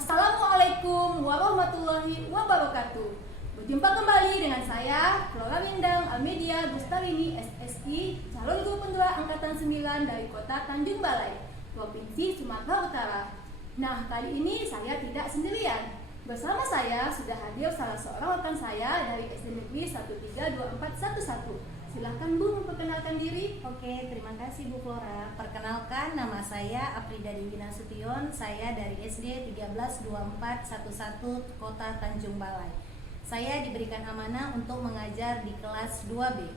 Assalamualaikum warahmatullahi wabarakatuh. Berjumpa kembali dengan saya, Flora Windang Almedia Gustavini SSI, calon guru pendua angkatan 9 dari Kota Tanjung Balai, Provinsi Sumatera Utara. Nah, kali ini saya tidak sendirian. Bersama saya sudah hadir salah seorang rekan saya dari SD Negeri 132411. Silahkan Bu memperkenalkan diri. Oke, terima kasih Bu Flora. Perkenalkan, nama saya Aprida Dewi Nasution. Saya dari SD 132411 Kota Tanjung Balai. Saya diberikan amanah untuk mengajar di kelas 2B.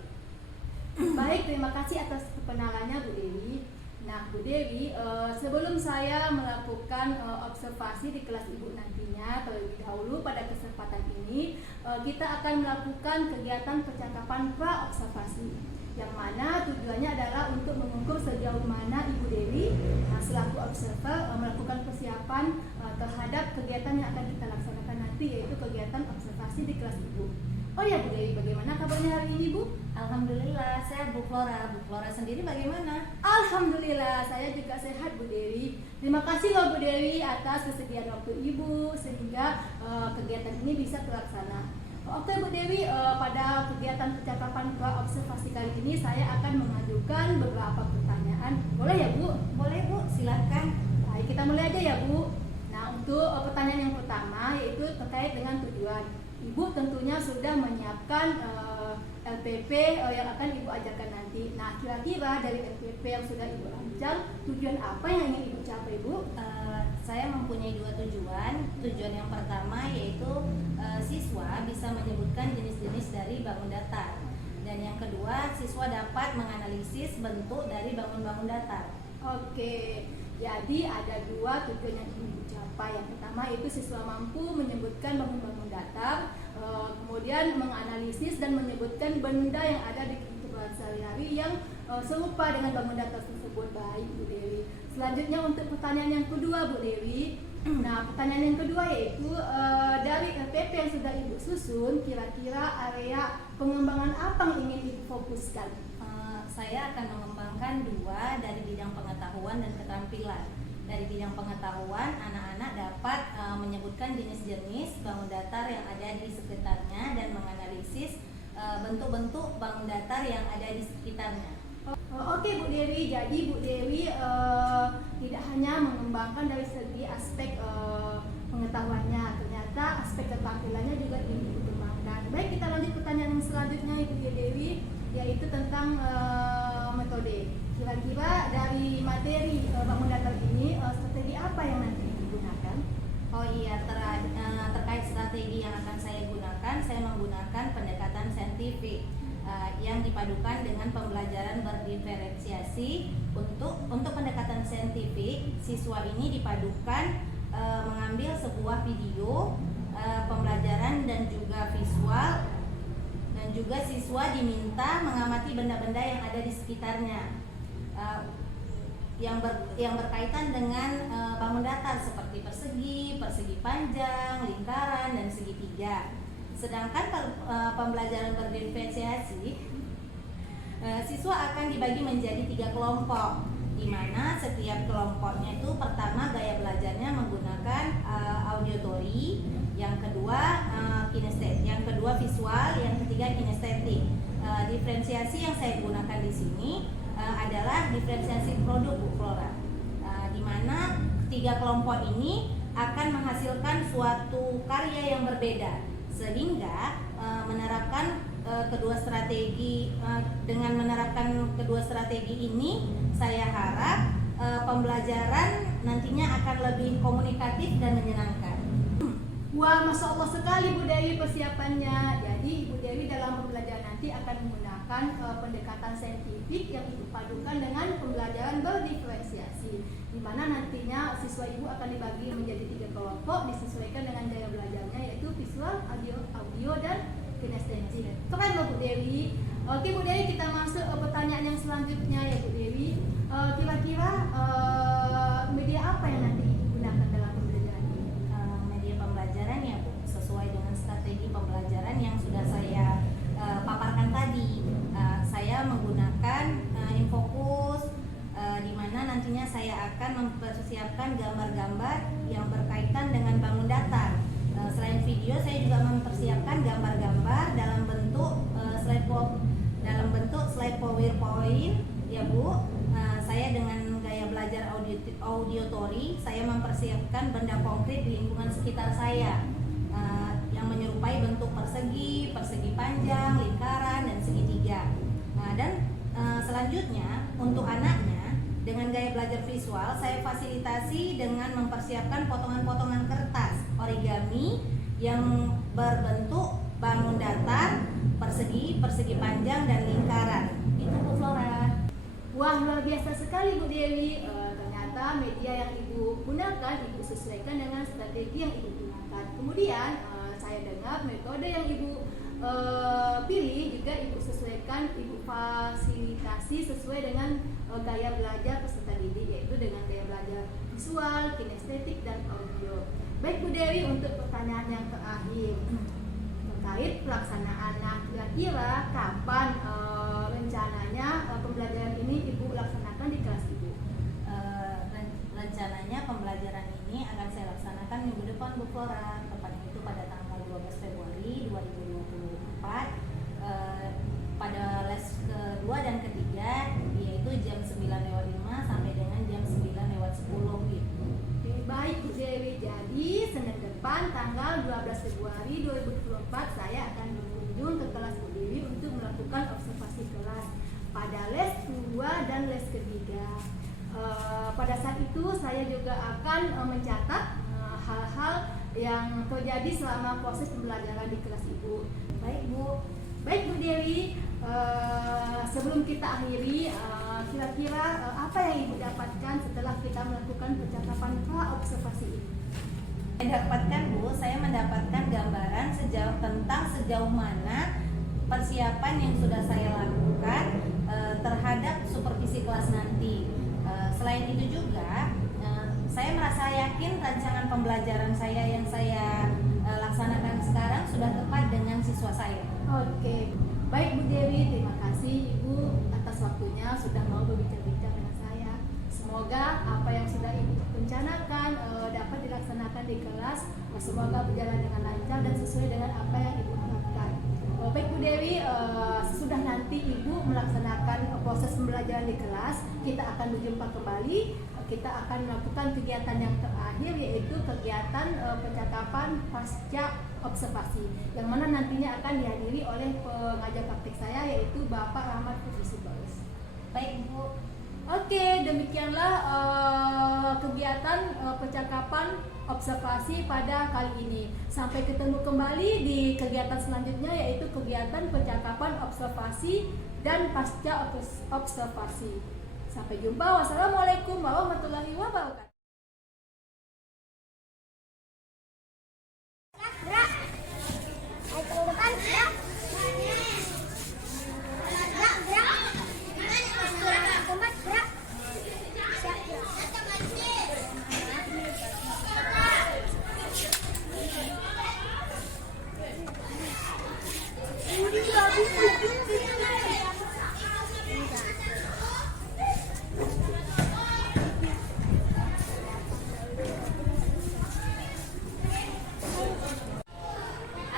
Baik, terima kasih atas perkenalannya Bu Dewi. Nah, Bu Dewi, sebelum saya melakukan observasi di kelas Ibu nantinya, terlebih dahulu pada kesempatan ini kita akan melakukan kegiatan percakapan pra-observasi, yang mana tujuannya adalah untuk mengukur sejauh mana Ibu Dewi selaku observer melakukan persiapan terhadap kegiatan yang akan kita laksanakan nanti, yaitu kegiatan observasi di kelas Ibu. Oh ya Bu Dewi, bagaimana kabarnya hari ini Bu? Alhamdulillah, sehat Bu Flora. Bu Flora sendiri bagaimana? Alhamdulillah, saya juga sehat Bu Dewi. Terima kasih loh Bu Dewi atas kesediaan waktu Ibu sehingga kegiatan ini bisa terlaksana. Oke Bu Dewi, pada kegiatan percakapan pra-observasi kali ini saya akan mengajukan beberapa pertanyaan. Boleh ya Bu? Boleh Bu, silakan. Baik, kita mulai aja ya Bu. Nah, untuk pertanyaan yang pertama yaitu terkait dengan tujuan. Ibu tentunya sudah menyiapkan LPP yang akan Ibu ajarkan nanti. Nah, kira-kira dari LPP yang sudah Ibu rancang, tujuan apa yang ingin Ibu capai, Bu? Saya mempunyai dua tujuan. Tujuan yang pertama yaitu siswa bisa menyebutkan jenis-jenis dari bangun datar. Dan yang kedua, siswa dapat menganalisis bentuk dari bangun-bangun datar. Oke, jadi ada dua tujuan yang ingin Ibu capai. Yang pertama yaitu siswa mampu menyebutkan bangun-bangun datar, kemudian menganalisis dan menyebutkan benda yang ada di kehidupan sehari-hari yang serupa dengan bangun datar tersebut. Baik Bu Dewi. Selanjutnya untuk pertanyaan yang kedua Bu Dewi. Nah, pertanyaan yang kedua yaitu dari LPP yang sudah Ibu susun, kira-kira area pengembangan apa yang ingin Ibu fokuskan? Saya akan mengembangkan dua dari bidang pengetahuan dan keterampilan. Dari bidang pengetahuan, anak-anak dapat menyebutkan jenis-jenis bangun datar yang ada di sekitarnya dan menganalisis bentuk-bentuk bangun datar yang ada di sekitarnya. Oke Bu Dewi, jadi Bu Dewi tidak hanya mengembangkan dari segi aspek pengetahuannya, ternyata aspek keterampilannya juga ingin dikembangkan. Baik, kita lanjut pertanyaan yang selanjutnya Ibu Dewi, yaitu tentang metode. Kira-kira dari materi bangun datar ini strategi apa yang nanti digunakan? Oh iya, terkait strategi yang akan saya gunakan, saya menggunakan pendekatan saintifik yang dipadukan dengan pembelajaran berdiferensiasi. Untuk pendekatan saintifik, siswa ini dipadukan mengambil sebuah video pembelajaran dan juga visual, dan juga siswa diminta mengamati benda-benda yang ada di sekitarnya yang berkaitan dengan bangun datar seperti persegi, persegi panjang, lingkaran, dan segitiga. Sedangkan pembelajaran berdiferensiasi, siswa akan dibagi menjadi 3 kelompok, di mana setiap kelompoknya itu pertama gaya belajarnya menggunakan auditory, yang kedua kinestetik, yang kedua visual, yang ketiga kinestetik. Diferensiasi yang saya gunakan di sini adalah diferensiasi produk Bu Flora, di mana 3 kelompok ini akan menghasilkan suatu karya yang berbeda, sehingga menerapkan kedua strategi dengan menerapkan kedua strategi ini, saya harap pembelajaran nantinya akan lebih komunikatif dan menyenangkan. Wah, Masya Allah sekali Bu Dewi persiapannya. Jadi Ibu Dewi dalam pembelajaran nanti akan menggunakan pendekatan saintifik yang Ibu padukan dengan pembelajaran berdiferensiasi, di mana nantinya siswa Ibu akan dibagi menjadi 3 kelompok disesuaikan dengan gaya belajarnya, yaitu visual, audio dan kinestetik. Keren loh Bu Dewi. Oke Bu Dewi, kita masuk pertanyaan yang selanjutnya ya Bu Dewi. Kira-kira media apa yang nanti Ibu gunakan dalam pembelajaran ini? Media pembelajaran ya Bu, sesuai dengan strategi pembelajaran yang sudah saya paparkan tadi. Saya menggunakan Infocus, di mana nantinya saya akan akan mempersiapkan gambar-gambar yang berkaitan dengan bangun datar. Selain video, saya juga mempersiapkan gambar-gambar dalam bentuk slide PowerPoint, ya Bu. Saya dengan gaya belajar auditory, saya mempersiapkan benda konkret di lingkungan sekitar saya yang menyerupai bentuk persegi, persegi panjang, lingkaran, dan segitiga. Selanjutnya untuk anaknya, dengan gaya belajar visual, saya fasilitasi dengan mempersiapkan potongan-potongan kertas origami yang berbentuk bangun datar, persegi, persegi panjang, dan lingkaran. Itu Bu Flora. Wah, luar biasa sekali Bu Dewi. Ternyata media yang Ibu gunakan, Ibu sesuaikan dengan strategi yang Ibu gunakan. Kemudian saya dengar metode yang Ibu pilih juga Ibu sesuaikan, Ibu fasilitasi sesuai dengan gaya belajar peserta didik, yaitu dengan gaya belajar visual, kinestetik, dan audio. Baik Bu Dewi, untuk pertanyaan yang terakhir terkait pelaksanaan, kira-kira kapan rencananya pembelajaran ini Ibu laksanakan di kelas Ibu? Rencananya pembelajaran ini akan saya laksanakan minggu depan Bu Flora, tepatnya itu pada tanggal 12 Februari 2024 pada les kedua dan ketiga, yaitu jam 9.05 sampai dengan jam 9.10 gitu. Baik Bu Dewi, jadi Senin depan tanggal 12 Februari 2024 saya akan berkunjung ke kelas Bu Dewi untuk melakukan observasi kelas pada les 2 dan les ketiga. Pada saat itu saya juga akan mencatat hal-hal yang terjadi selama proses pembelajaran di kelas Ibu. Baik Bu. Baik Bu Dewi, sebelum kita akhiri, kira-kira apa yang Ibu dapatkan setelah kita melakukan percakapan pra-observasi ini? Saya mendapatkan gambaran tentang sejauh mana persiapan yang sudah saya lakukan terhadap supervisi kelas nanti. Selain itu juga, saya merasa yakin rancangan pembelajaran saya yang saya laksanakan sekarang sudah tepat dengan siswa saya. Oke, baik Bu Dewi, terima kasih Ibu atas waktunya sudah mau berbincang-bincang dengan saya. Semoga apa yang sudah Ibu rencanakan dapat dilaksanakan di kelas. Semoga berjalan dengan lancar dan sesuai dengan apa yang Ibu harapkan. Baik Bu Dewi, sesudah nanti Ibu melaksanakan proses pembelajaran di kelas, kita akan berjumpa kembali. Kita akan melakukan kegiatan yang terakhir, yaitu kegiatan percakapan pasca observasi, yang mana nantinya akan dihadiri oleh pengajar praktik saya, yaitu Bapak Rahmat Putri Subaus. Baik Bu. Oke, demikianlah kegiatan percakapan observasi pada kali ini. Sampai ketemu kembali di kegiatan selanjutnya, yaitu kegiatan percakapan observasi dan pasca observasi. Sampai jumpa. Wassalamualaikum warahmatullahi wabarakatuh.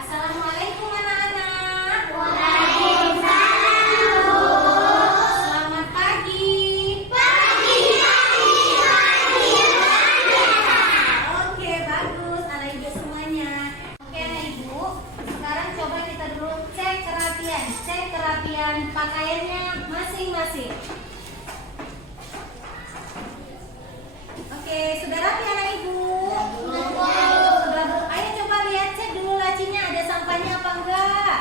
Assalamualaikum anak-anak. Selamat pagi. Oke, bagus anak ibu semuanya. Oke anak ibu, sekarang coba kita dulu cek kerapian pakaiannya masing-masing. Oke, sudah rapi anak ibu? Sudah. Ayo coba lihat, cek dulu lacinya, ada sampahnya apa enggak?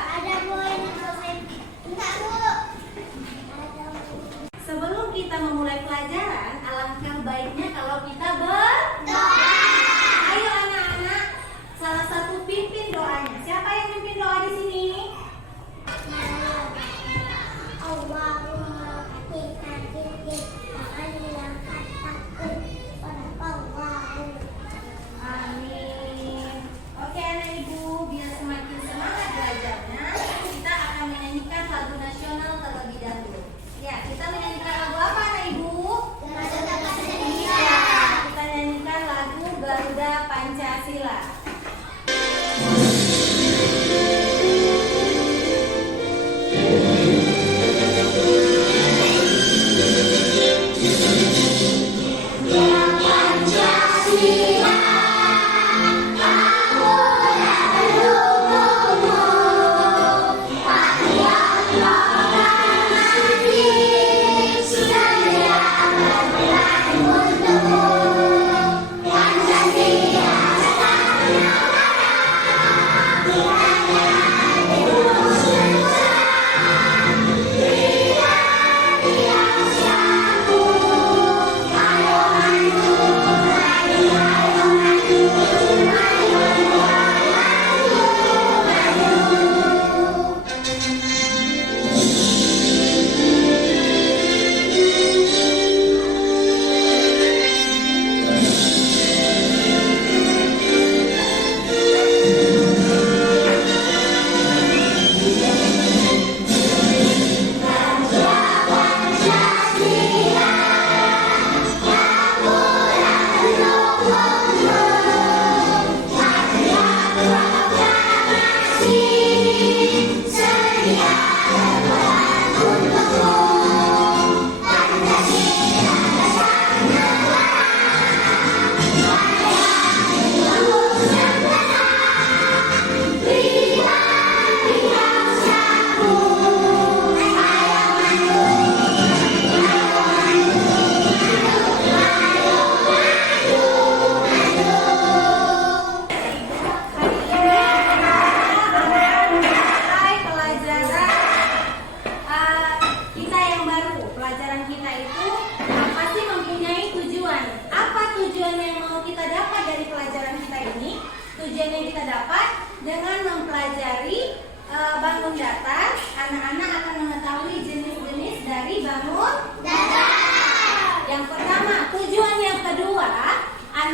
Sebelum kita memulai pelajaran, alangkah baiknya kalau kita berdoa. Ayo anak-anak, salah satu pimpin doanya. Siapa yang pimpin doa di sini? Allahumma atina rizqan yang takut pada Allah.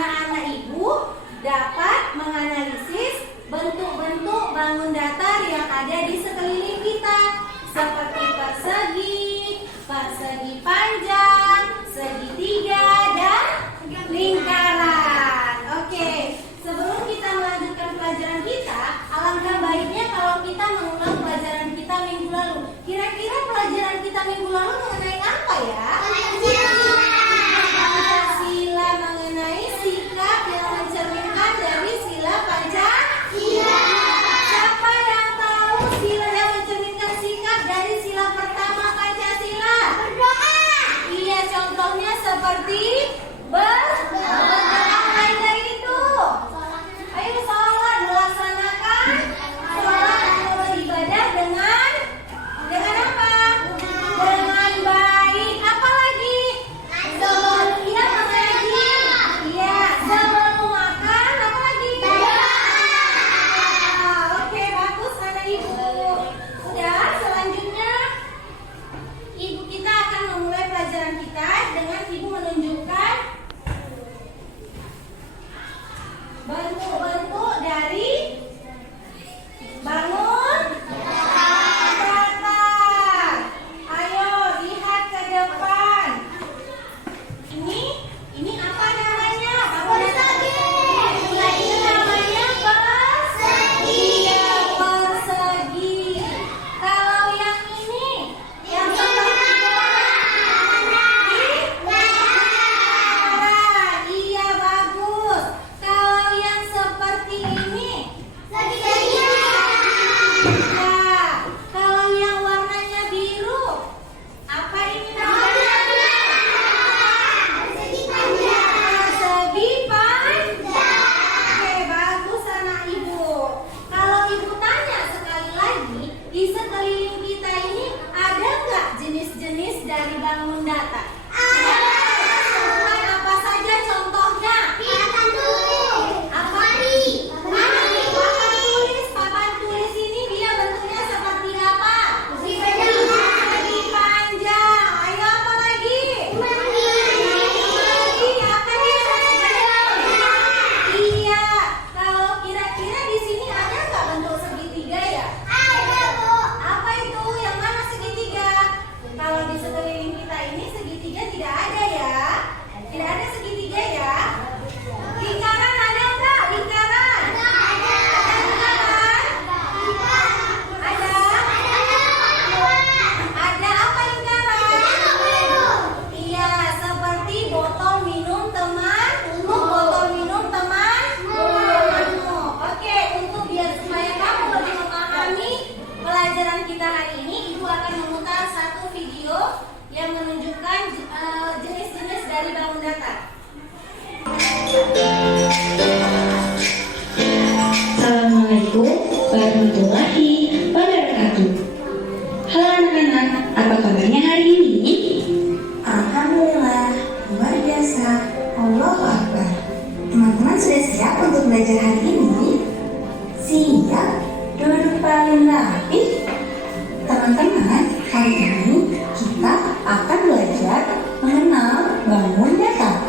anak-anak ibu dapat menganalisis bentuk-bentuk bangun datar yang ada di sekeliling kita, seperti persegi panjang, segitiga, dan lingkaran. Oke, sebelum kita melanjutkan pelajaran kita, alangkah baiknya kalau kita mengulang pelajaran kita minggu lalu. Kira-kira pelajaran kita minggu lalu mengenai apa ya? Pancasila, mengenai sikap yang mencerminkan dari sila Pancasila. Siapa yang tahu sila yang mencerminkan sikap dari sila pertama Pancasila? Berdoa. Iya, contohnya seperti berdoa itu. Ayo sholat, melaksanakan sholat atau ibadah dengan apa? Dengan baik. Apa lagi? Sebelum sebelum makan apa lagi? Oke, bagus anak ibu. Sudah, selanjutnya ibu kita akan memulai pelajaran kita dengan ibu menunjukkan bentuk-bentuk dari bangun datar. Ayo lihat ke depan. Ini apa namanya? Persegi. Ini namanya persegi. Iya, persegi. Kalau yang ini, yang seperti lingkaran. Iya, bagus. Kalau yang seperti ini, segitiga. Kalau yang warnanya biru, apa ini namanya? Persegi panjang. Persegi panjang. Oke, bagus anak ibu. Kalau ibu tanya sekali lagi, di sekeliling kita ini ada nggak jenis-jenis dari bangun datar? Ada. Sebutkan apa saja contohnya? Papan tulis. Apa? Papan tulis ini dia bentuknya seperti apa? Persegi panjang. Ayo apa lagi? Apa ya? Iya. Kalau kira-kira di sini ada nggak bentuk segitiga ya? Ada, Bu. Apa itu? Yang mana segitiga? Kalau di sekeliling kita ini segitiga tidak ada ya. Tidak ada segitiga ya. Lingkaran ada nggak? Lingkaran? Ada. Lingkaran? Ada. Ada apa lingkaran? Iya, seperti botol minum teman. Botol minum teman. Oke, untuk biar supaya kamu lebih memahami pelajaran kita hari ini, ibu akan memutar satu video yang menunjukkan jenis-jenis dari bangun datar. Assalamualaikum warahmatullahi wabarakatuh. Halo anak-anak, apa kabarnya hari ini? Alhamdulillah, luar biasa. Allahu Akbar. Teman-teman sudah siap untuk belajar hari ini? Siap? Duduk paling rapi. Teman-teman, hari ini kita akan belajar mengenal bangun datar.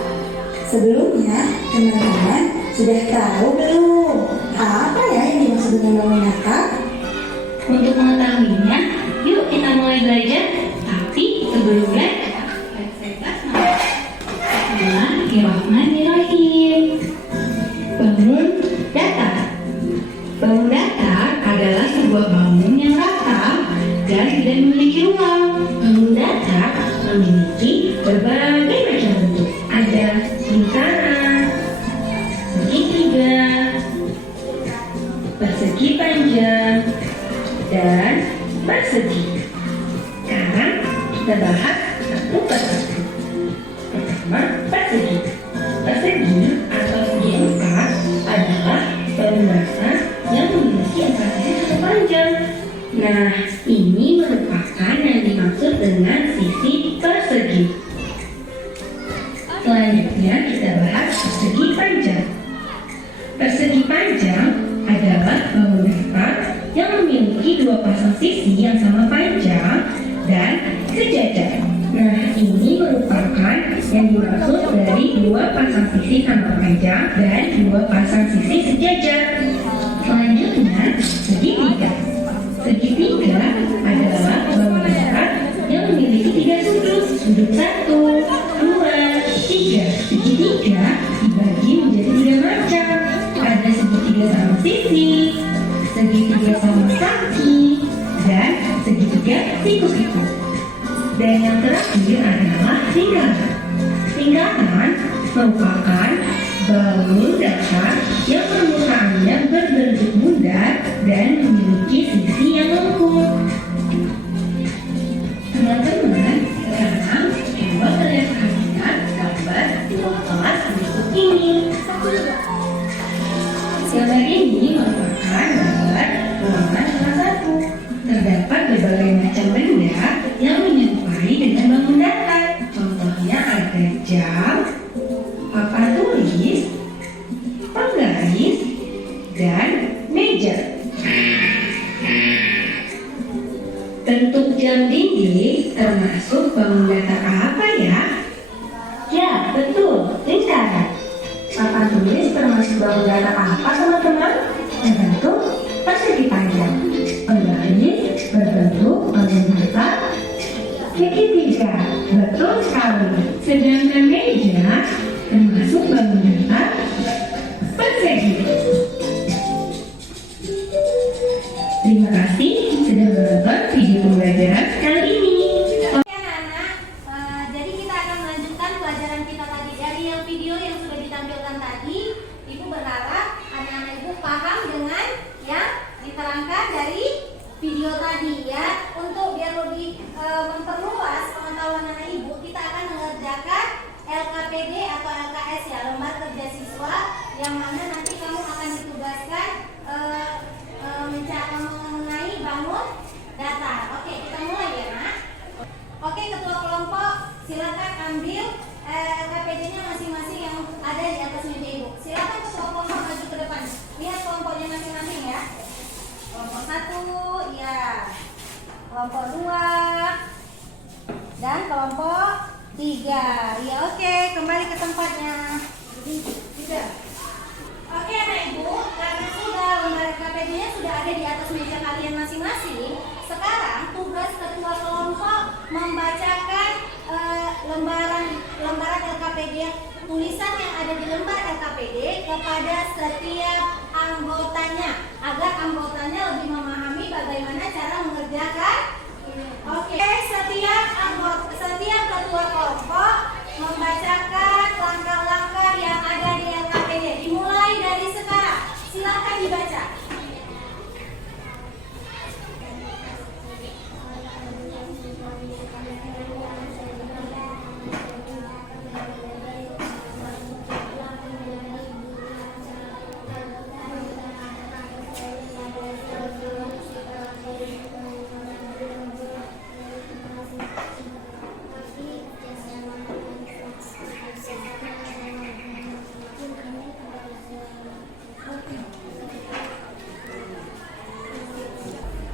Sebelumnya, teman-teman sudah tahu belum apa ya yang dimaksud dengan bangun datar? Untuk mengetahuinya, yuk kita mulai belajar. Tapi sebelum belajar, saya kelas Bismillahirrahmanirrahim. Bangun datar. Bangun datar adalah sebuah bangun yang rata dan tidak memiliki ruang. Bangun datar memiliki berbagai macam bentuk. Ada lingkaran, segitiga, persegi panjang, dan persegi. Sekarang kita bahas satu persegi. Pertama, persegi. Persegi atau segi empat adalah bangun datar yang memiliki empat sisi satu panjang. Nah, ini merupakan yang dimaksud dengan sisi persegi. Selanjutnya kita bahas persegi panjang. Persegi panjang adalah bangun datar yang memiliki dua pasang sisi yang sama panjang dan sejajar. Nah, ini merupakan yang dimaksud dari dua pasang sisi sama panjang dan dua pasang sisi sejajar. Selanjutnya, segitiga. Segitiga adalah bangunan datar yang memiliki tiga sudut. Sudut 1, 2, 3. Segitiga dibagi menjadi tiga macam. Ada segitiga sama sisi, segitiga sama kaki, dan segitiga siku-siku. Dan yang terakhir adalah lingkaran. Lingkaran merupakan bangun datar yang permukaannya berbentuk bulat dan memiliki sisi yang lengkung. Teman-teman, sekarang coba kalian perhatikan gambar di ruang kelas berikut ini. Gambar ini merupakan gambar ruangan kelas 1. Terdapat berbagai macam benda yang menyerupai dengan bangun datar. Contohnya ada jam, papan tulis, penggaris, dan meja. Bentuk jam dinding termasuk bangun datar apa ya? Ya, betul, lingkaran. Papan tulis termasuk bangun datar apa teman-teman? Berbentuk persegi panjang. Penggaris berbentuk bangun datar segitiga. Betul sekali. Sedangkan meja termasuk bangun datar persegi. Terima kasih sudah menonton video pembelajaran kali ini. Oke anak-anak, jadi kita akan melanjutkan pelajaran kita tadi. Dari yang video yang sudah ditampilkan tadi, Ibu berharap anak-anak Ibu paham dengan yang diterangkan dari video tadi ya. Untuk biar lebih memperluas pengetahuan anak Ibu, kita akan mengerjakan LKPD atau LKS ya, lembar kerja siswa, yang mana nanti kamu akan ditugaskan mengenai bangun datar. Oke, kita mulai ya nak. Oke, ketua kelompok silakan ambil LKPD-nya masing-masing yang ada di atas meja Ibu. Silakan ketua kelompok maju ke depan. Lihat kelompoknya masing-masing ya. Kelompok 1, ya. Kelompok 2 dan kelompok 3. Ya, oke, kembali ke tempatnya. Tidak. Oke anak Ibu, karena sudah lembar LKPD-nya sudah ada di atas meja kalian masing-masing, sekarang tugas ketua kelompok membacakan lembaran LKPD, tulisan yang ada di lembar LKPD kepada setiap anggotanya, agar anggotanya lebih memahami bagaimana cara mengerjakan. Oke, setiap ketua kelompok membacakan langkah-langkah yang ada di LKPD. Dimulai dari sekarang. Silakan dibaca.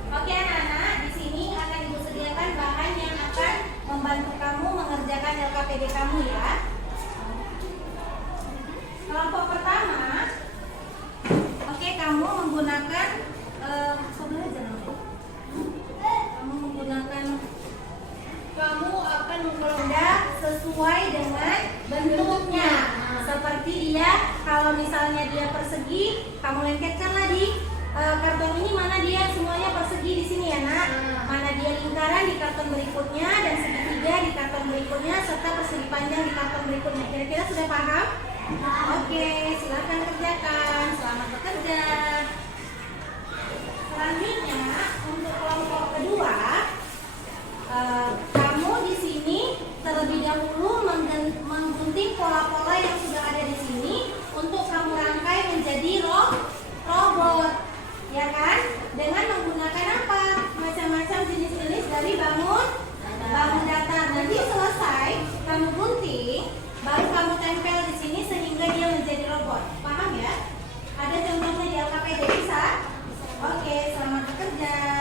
Oke anak-anak, di sini akan Ibu sediakan bahan yang akan membantu kamu mengerjakan LKPD kamu ya. Kelompok pertama, oke, kamu menggunakan kamu akan mengkelompok sesuai dengan bentuknya. Seperti dia, kalau misalnya dia persegi, kamu lengketkanlah di karton ini, mana dia semuanya persegi di sini ya nak. Mana dia lingkaran di karton berikutnya dan segitiga di karton berikutnya serta persegi panjang di karton berikutnya. Kira-kira sudah paham? Oke, silakan kerjakan. Selamat bekerja. Selanjutnya untuk kelompok kedua, kamu di sini terlebih dahulu menggunting pola-pola yang sudah ada di sini untuk kamu rangkai menjadi robot, ya kan? Dengan menggunakan apa? Macam-macam jenis-jenis dari bangun datar. Nanti selesai kamu gunting, baru kamu tempel di sini sehingga dia menjadi robot. Paham ya? Ada contohnya di LKPD bisa? Oke, selamat bekerja.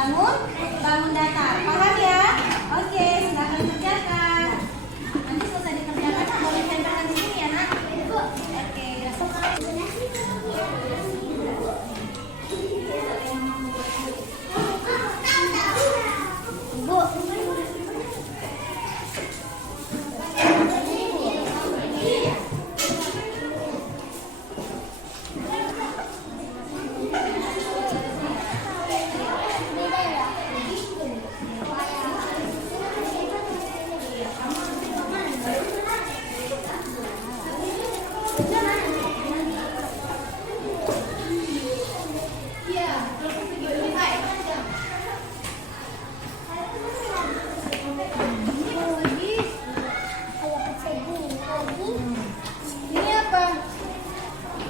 bangun datar. Paham ya? Oke, silakan kerjakan. Nanti selesai dikerjakan, boleh tempelkan di sini ya, Nak. Oke. Ini apa?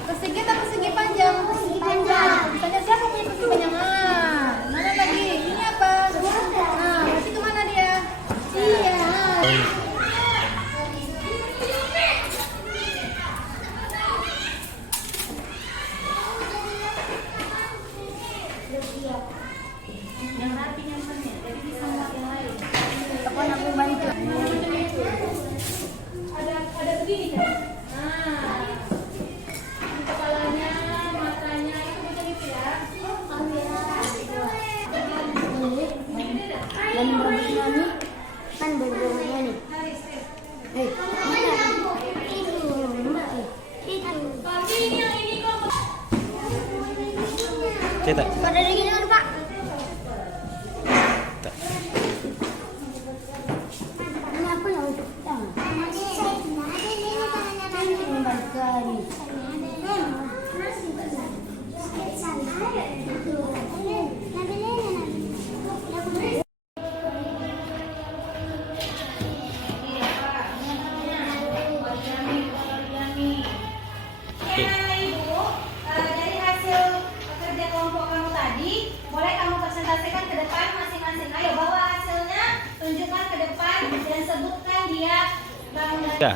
Persegi atau persegi panjang? Persegi panjang. Tanya siapa punya persegi panjang? Ah, mana lagi? Ini apa? Nah, berarti kemana dia? Iya. Yang rapi nyampernya, jadi bisa muat yang lain. Kapan aku bantu? Ada begini kan? Nah, ini kepalanya, matanya itu macam itu ya. Dan berbunyi nih, kan berbunyi nih. Tapi ini yang ini kok. Cetak. Pada di gini kan Pak? Ini apa yang untuk Oke. Ibu, dari hasil kerja kelompok kamu tadi, boleh kamu presentasikan ke depan masing-masing. Ayo bawa hasilnya, tunjukkan ke depan dan sebutkan dia bangun dari. Ya.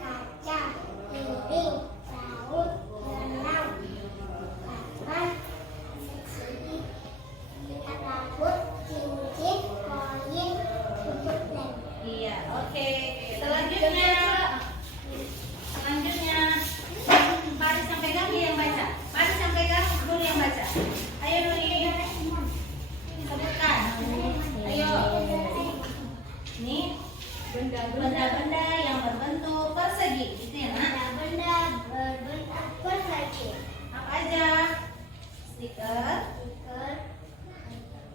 kaca, piring, saut, gelang, kapan, segi, ikat rambut, cincin, koin, tutup lem. Iya, oke. Selanjutnya, Paris yang pegang dia yang baca. Paris yang pegang dulu yang baca. Ayo Nuri, sebutkan. Ayo. Ini benda-benda yang berbentuk persegi, gitu ya Nak? Benda berbentuk persegi. Apa aja? Stiker, Stiker,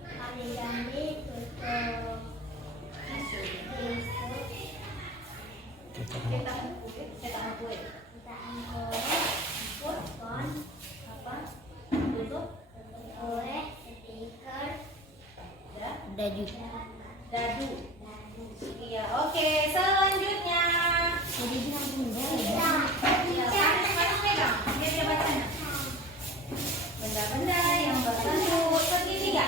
kalender, tutup, tisu, cetak buku, cetakan kue, kupon, apa? Tutup, kue, stiker, ya. dadu. Dadu. Iya, oke. Selanjutnya. Iya, Paris pegang. Biar dia bacanya. Benda-benda yang berbentuk segitiga.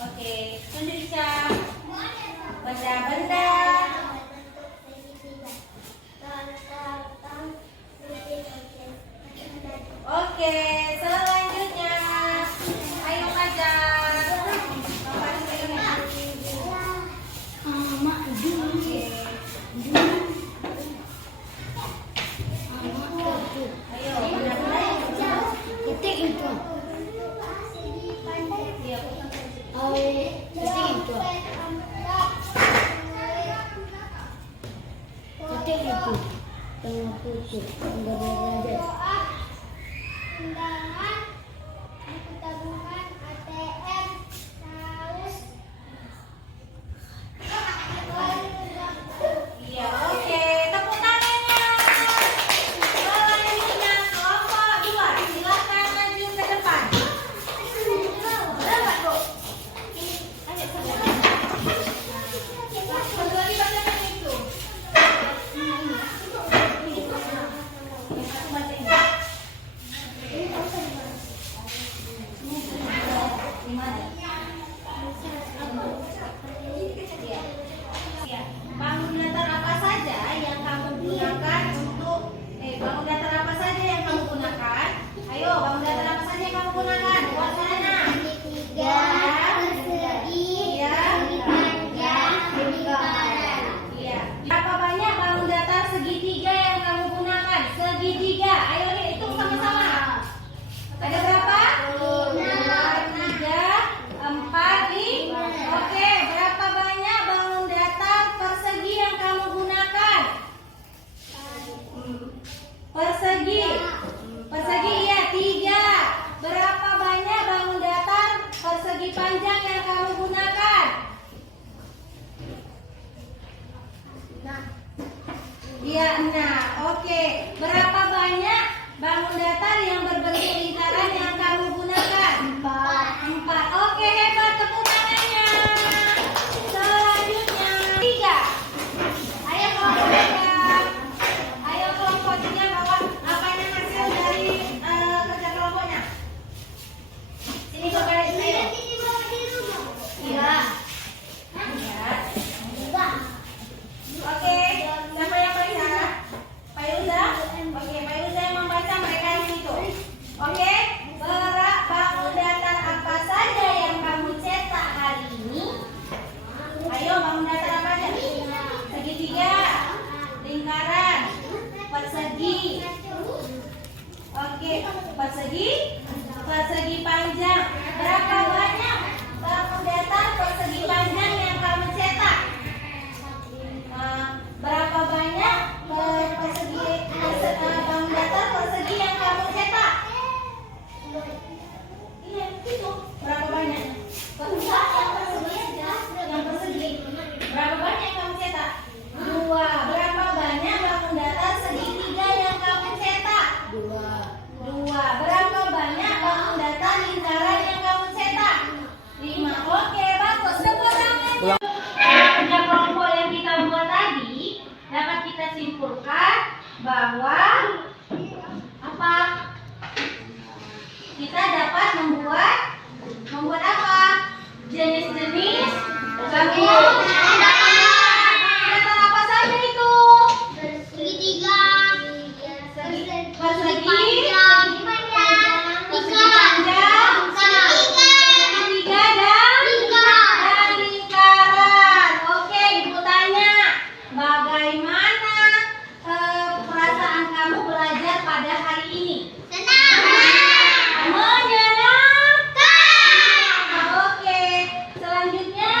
Oke, tunjuk Ica. Benda-benda. Oke, selanjutnya. Ayo kaca. Paris pegang ya. Oke. Ayo, benda-benda yang berbentuk. Ketik itu. Iya, Ketik itu. Ketik itu. Tengah putih. Enggak belajar. Undangan, buku tabungan, ATM, saus. iya, oke. Tepuk tangannya. Selanjutnya kelompok 2. Silakan maju ke depan. Berapa, Bu? Ayo, satu lagi bacakan itu. Satu baca ini. Ini 5. Persegi. Persegi ya 3. Berapa banyak bangun datar persegi panjang yang kamu gunakan? Iya 6. Oke. Berapa banyak bangun datar yang berbentuk lingkaran yang kamu gunakan? 4. Oke, hebat, tepuk tangannya. Selanjutnya 3. Ayo kelompok 3. Ayo kelompok 3 bawa apa yang hasil dari kerja kelompoknya. Sini berbalik saya. Iya. Oke, siapa yang baca? Pak Yuda? Oke, Pak Yuda yang membaca, mereka yang menghitung. Oke, bangun datar apa saja yang kamu cetak hari ini? Ayo, bangun datar apa aja? Segitiga, lingkaran, persegi. Oke, persegi panjang. Berapa banyak bangun datar persegi panjang yang kamu cetak? Berapa banyak bangun datar persegi yang kamu cetak? Iya, itu. Berapa banyak? Yang persegi. Berapa banyak yang kamu cetak? 2. Berapa banyak bangun datar segitiga yang kamu cetak? 2. Berapa banyak bangun datar lingkaran yang kamu cetak? 5. Oke, bagus. Tepuk tangan. Kerja kelompok yang kita buat tadi dapat kita simpulkan bahwa apa? Kita dapat membuat apa? Jenis-jenis bangun datar apa saja itu? Segitiga, Persegi, segitiga dan lingkaran. Oke, Ibu tanya, bagaimana perasaan kamu belajar pada hari ini? Menyenangkan. Oke, selanjutnya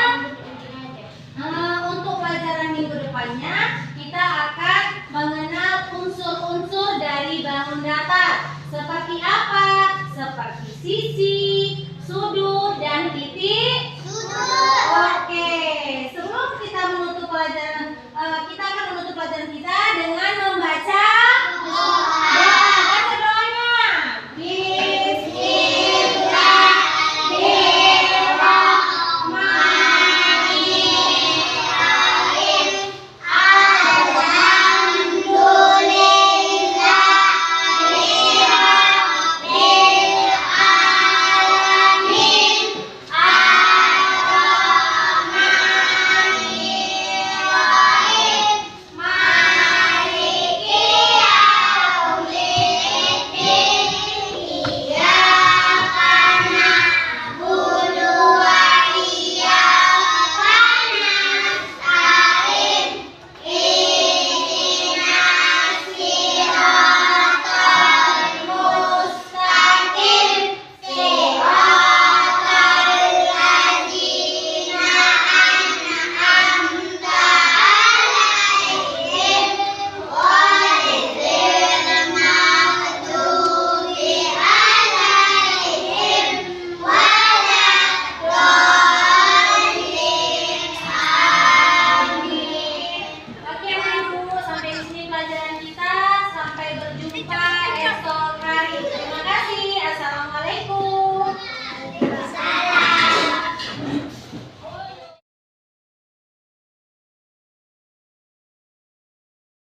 untuk pelajaran minggu depannya kita akan mengenal unsur-unsur dari bangun datar. Seperti apa? Seperti sisi,